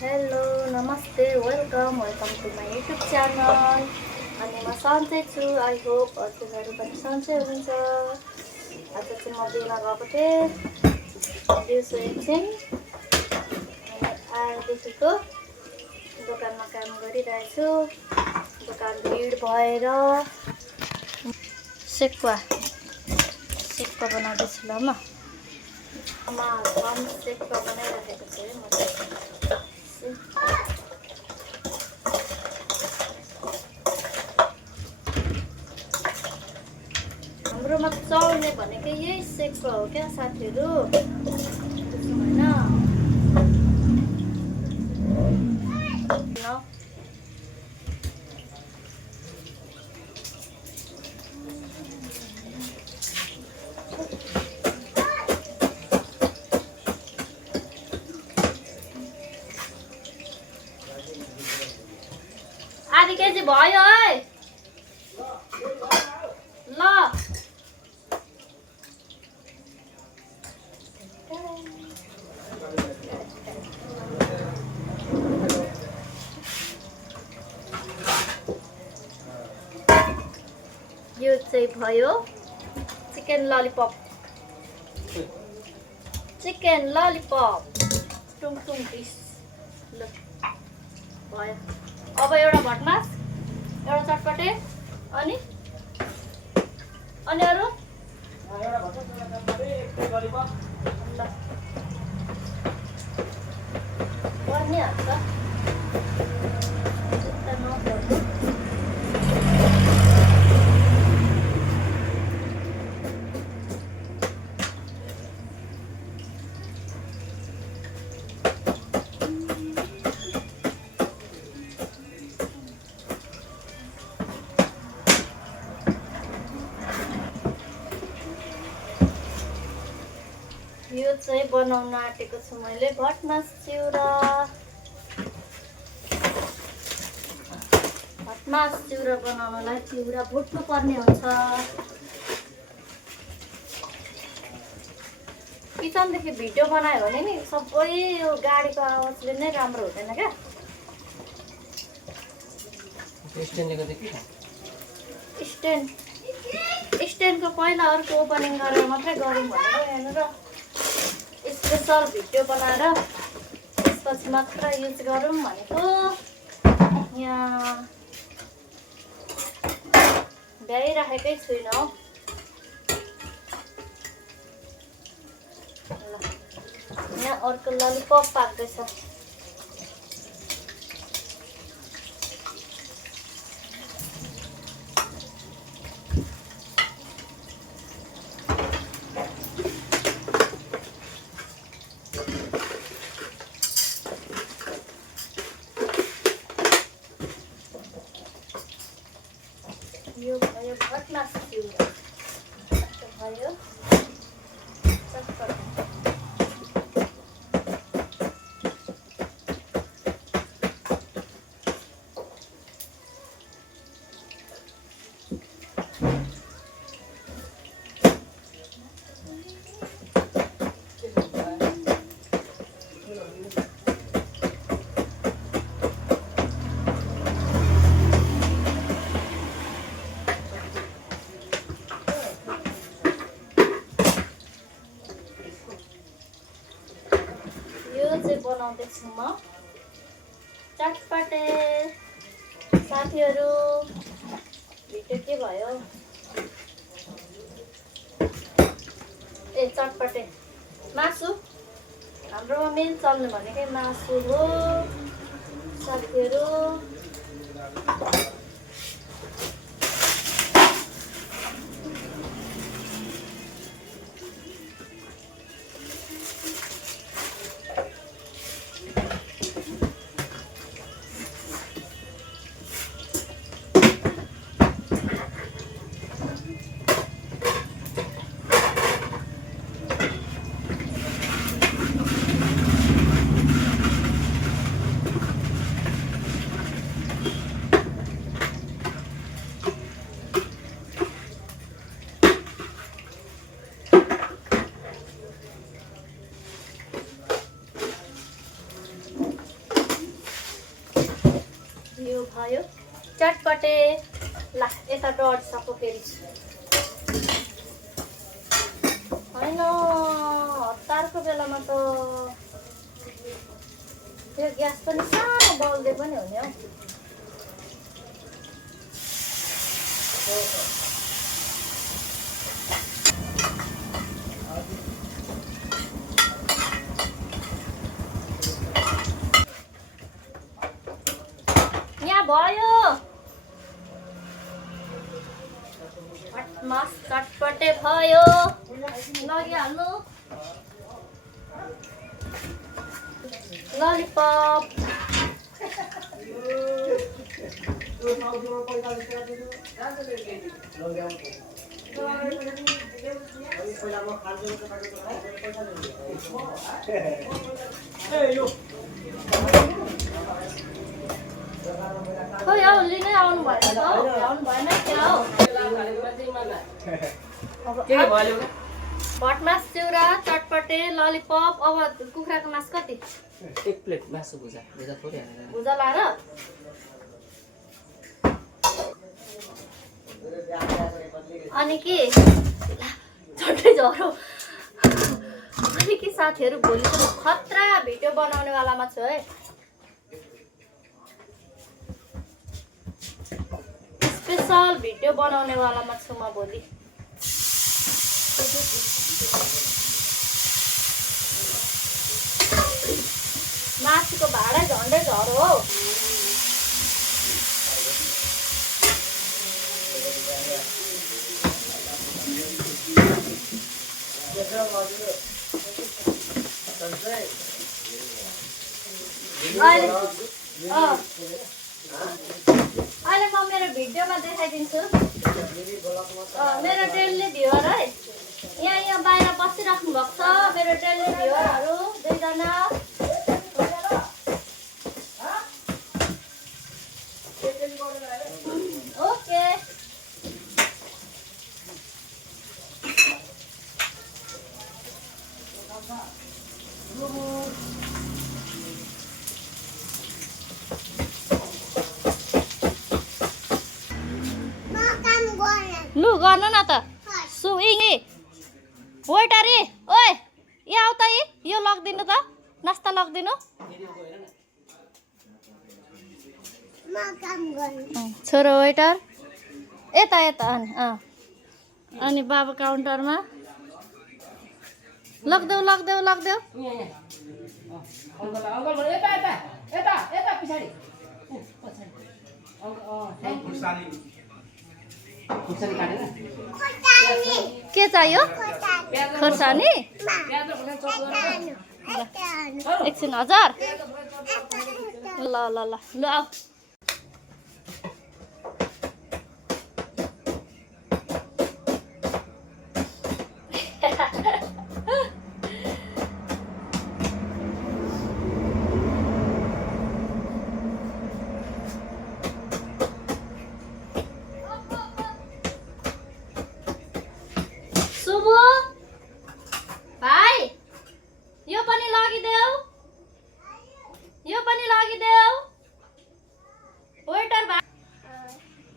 Hello नमस्ते welcome to my YouTube channel. अनि म सन्चै छु। आई होप हजुरहरू पनि सन्चै हुनुहुन्छ। आज चाहिँ म बिहेमा गएको थिएँ दिउँसो एकछिन, अनि आएदेखिको दोकानमा काम गरिरहेछु। दोकान भिड भएर सेकुवा बनाउँदैछु ल म सेकुवा बनाइराखेको छु है। म हाम्रोमा चल्ने भनेको यही सेकुवा हो क्या साथीहरू, होइन? आधी केजी भयो है ल। यो चाहिँ भयो चिकन ललिपप, टुङटुङ पिस ल भयो। अब एउटा भटमास, एउटा चटपटे, अनि अरू ल बनिहाल्छ, चिन्ता नगर्नु। यो चाहिँ बनाउन आँटेको छु मैले भटमास चिउरा। भटमास चिउरा बनाउनलाई चिउरा भुट्नु पर्ने हुन्छ। किचनदेखि भिडियो बनायो भने नि सबै यो गाडीको आवाजले नै राम्रो हुँदैन क्या। स्ट्यान्डको पहिला अर्को ओपनिङ गरेर मात्रै गरौँ भनेर यहाँनिर स्पेसल भिडियो बनाएर त्यसपछि मात्र युज गरौँ भनेको। यहाँ भ्याइराखेकै छुइनँ हौ। ल यहाँ अर्को ललिपप पाक्दैछ। यो भयो भटमास चिउरा, भयो चटपटे। बनाउँदैछु म चटपटे। साथीहरू भिडियो के भयो? ए चटपटे मासु, हाम्रोमा मेन चल्ने भनेकै मासु हो साथीहरू। भयो चटपटे। ला यता डढ सको फेरि होइन हतारको बेलामा त त्यो ग्यास पनि सानो बल्दै पनि हुने हौ। यहाँ भयो मास चटपटे भयो लगिहाल्नु। ललिपप खोइ हौ लिनै आउनु भएन त हौ आउनु भएन क्या हौ। भटमास चिउरा चटपटे ललिपप। अब कुखुराको मास कति? 1 प्लेट मासु भुजा थोरै हालेर भुजा लाएर अनि के झट्टै झरो। अनि के साथीहरू भोलि त म खतरा भिडियो बनाउने वालामा छु है। स्पेशल भिडियो बनाउने वालामा छु म भोलि। मासुको भाडा झन्डै झरो हौ। अहिले म मेरो भिडियोमा देखाइदिन्छु। मेरो डेली भ्युअर है यहाँ बाहिर बसिराख्नु भएको छ। मेरो डेली भ्युअरहरू 2 जना। ओके लु गर्नु न त सुइङे वेटरी ओए यहाँ आऊ त यो लगिदिनु त नास्ता लगिदिनु। छोरो वेटर यता यता अनि बाबा काउन्टरमा लगिदेऊ लगिदेऊ लगिदेऊ। के चाहियो खोर्सानी? एकछिन हजार ल ल ल ल आऊ।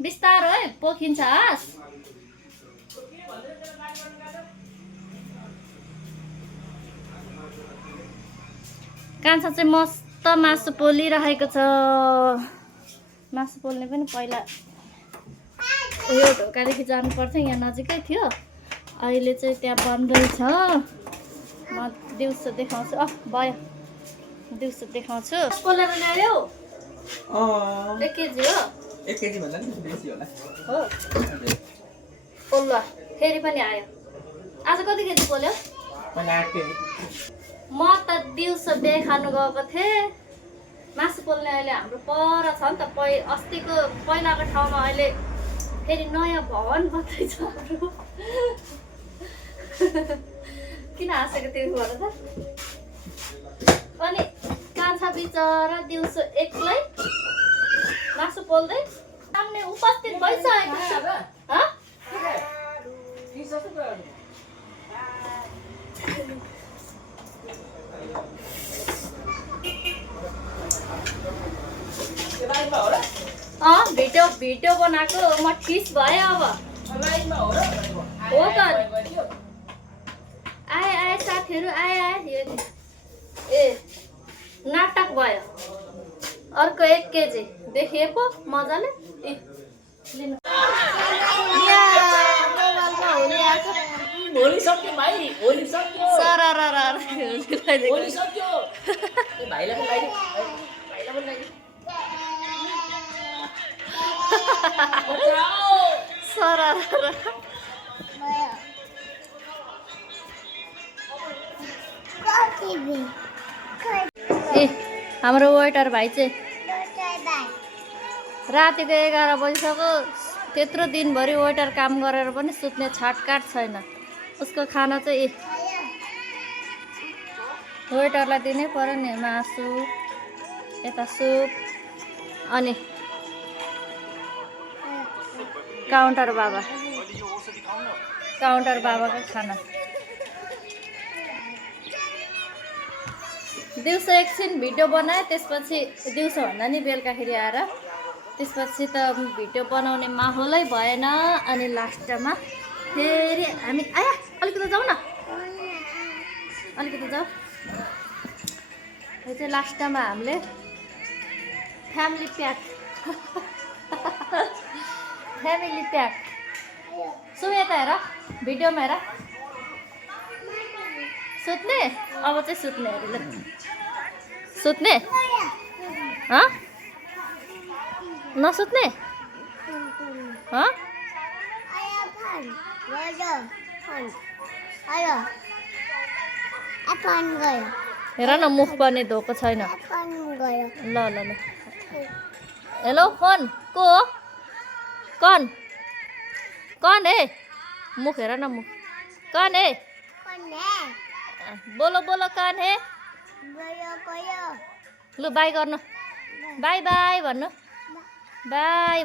बिस्तारो है पोखिन्छ हाँस। कान्छा चाहिँ मस्त मासु पोलिरहेको छ। मासु पोल्ने पनि पहिला यो ढोकादेखि जानु पर्थ्यो, यहाँ नजिकै थियो। अहिले चाहिँ त्यहाँ बन्दैछ। म दिउँसो देखाउँछु। भयो दिउँसो देखाउँछु। पोलेर ल्यायो 1 केजी हो। 1 केजी भन्दा नि बेसी होला हो। पोल्वा फेरि पनि आयो। आज कति केजी पोल्यो? मैले 8 केजी। म त दिउँसो देखाउनु गएको थिएँ। मासु पोल्ने अहिले हाम्रो पर छ नि त। अस्तिको पहिलाको ठाउँमा अहिले फेरि नयाँ भवन बन्दैछ हाम्रो। किन हाँसेको त्यो भएर त? अनि कान्छा बिचरा दिउँसो एक्लै मासु पोल्दै सामने उपस्थित भइसकेको छ। भिडियो बनाएको म ठिस भएँ अब हो त आए साथीहरू आए ए नाटक भयो अर्को 1 केजी देखिए पो मजाले लिनु मोबाइलमा होली आएको होली सक्यो भाइ होली सक्यो सरररर होली सक्यो भाइलाई पनि लगाइदिउ भाइलाई पनि लगाइदिउ सरररर ए हाम्रो वेटर भाइ चाहिँ रातिको 11 बजिसक्यो त्यत्रो दिनभरि वेटर काम गरेर पनि सुत्ने छाटकाट छैन उसको खाना चाहिँ वेटरलाई दिनै पर्यो नि मासु यता सुप अनि काउन्टर बाबाको खाना दिउँसो एकछिन भिडियो बनाएँ त्यसपछि दिउँसो भन्दा नि बेलुकाखेरि आएर त्यसपछि त भिडियो बनाउने माहौलै भएन अनि लास्टमा फेरि हामी आया अलिकति जाउँ न अलिकति जाउँ यो चाहिँ लास्टमा हामीले फ्यामिली प्याक सु यता हेर भिडियोमा हेर सुत्ने अब चाहिँ सुत्ने अरे ल सुत्ने नसुत्ने हेर न मुख पनि धोएको छैन ल हेलो फोन को हो कौन है मुख हेर न मुख कौन है बोलो कौन है लु बाई गर्नु बाई भन्नु बाई